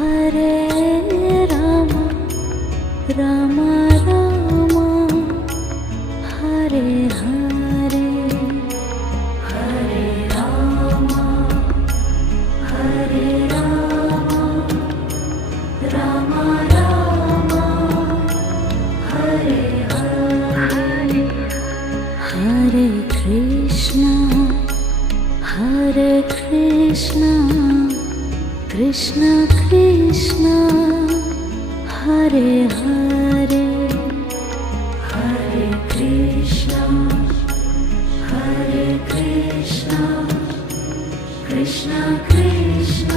Hare Rama Rama Rama Hare Hare Hare Rama Hare Rama Rama Rama Hare Hare Hare Krishna Krishna Krishna Hare Hare Hare Krishna Krishna Krishna